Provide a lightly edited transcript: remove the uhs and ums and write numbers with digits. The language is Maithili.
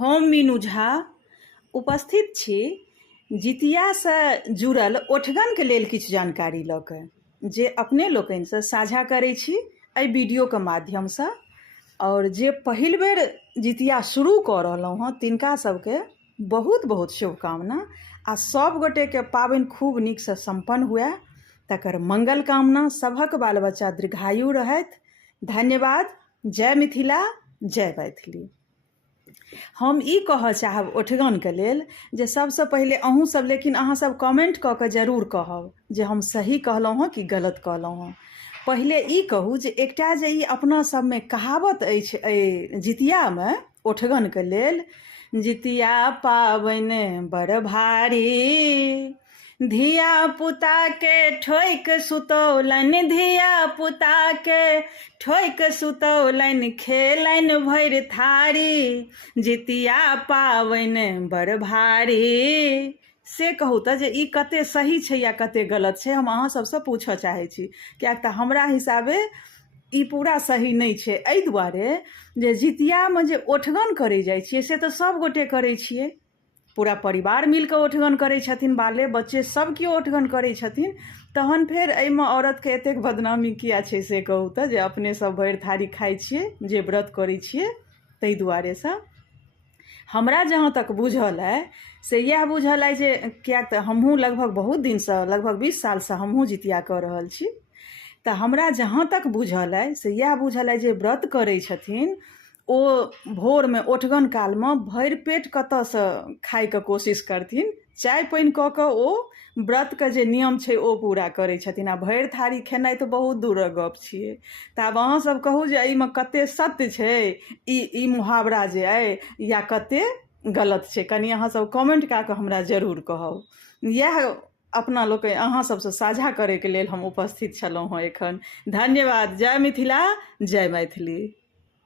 हम मीनू झा उपस्थित छी जितियासँ जुड़ल ओठगनके लेल किछु जानकारी लऽ कऽ जे अपने लोकनिसँ साझा करै छी एहि वीडियोके माध्यमसँ। और जे पहिल बेर जितिया शुरू कऽ रहलहुँ हँ तिनका सबके बहुत बहुत शुभकामना आ सब गोटेके पाबनि खूब नीकसँ सम्पन्न हुए तकर मंगल कामना। सभक बाल बच्चा दीर्घायु रहथि। धन्यवाद। जय मिथिला, जय मैथिली। हम ई कहऽ चाहब ओठगनके लेल जे सबसँ पहिले अहूँ सब, लेकिन अहाँ सब कमेंट कऽ कऽ जरूर कहब जे हम सही कहलहुँ हँ कि गलत कहलहुँ हँ। पहिले ई कहू जे एकटा जे ई अपना सबमे कहावत अछि एहि जितियामे ओठगनके लेल, जितिया पाबनि बड़ भारी, धिया पुताके ठोकि सुतौलनि, धिया पुताके ठोकि सुतौलनि, खेलनि भरि थारी, जितिया पाबनि बड़ भारी। से कहू तऽ जे ई कते सही छै या कते गलत छै, हम अहाँ सबसँ पूछऽ चाहै छी। किएक तऽ हमरा हिसाबे ई पूरा सही नहि छै। एहि दुआरे जे जितियामे जे ओठगन करै जाइ छियै से तऽ सब गोटे करै छियै, पूरा परिवार मिलकऽ ओठगन करै छथिन, बाले बच्चे सब केओ ओठगन करै छथिन। तहन फेर एहिमे औरतके एतेक बदनामी किया छै से कहू तऽ जे अपने सब भरि थारी खाइ छियै जे व्रत करै छियै ताहि दुआरेसँ। हमरा जहाँ तक बुझल अइ से इएह बुझल अइ जे किएक तऽ हमहूँ लगभग बहुत दिनसँ, लगभग 20 सालसँ हमहूँ जितिया कऽ रहल छी, तऽ हमरा जहाँ तक बुझल अइ से इएह बुझल अइ जे व्रत करै छथिन ओ भोरमे ओठगन कालमे भरि पेट कतऽसँ खाइके कोशिश करथिन, चाय पानि कऽ कऽ ओ व्रतके जे नियम छै ओ पूरा करै छथिन। आ भरि थारी खेनाइ तऽ बहुत दूरक गप छियै। तऽ आब अहाँ सब कहू जे एहिमे कते सत्य छै ई मुहावरा जे अइ या कते गलत छै, कनि अहाँ सब कमेंट कऽ कऽ हमरा जरूर कहब। इएह अपना लोक अहाँ सबसँ साझा करैके लेल हम उपस्थित छलहुँ हँ एखन। धन्यवाद। जय मिथिला, जय मैथिली।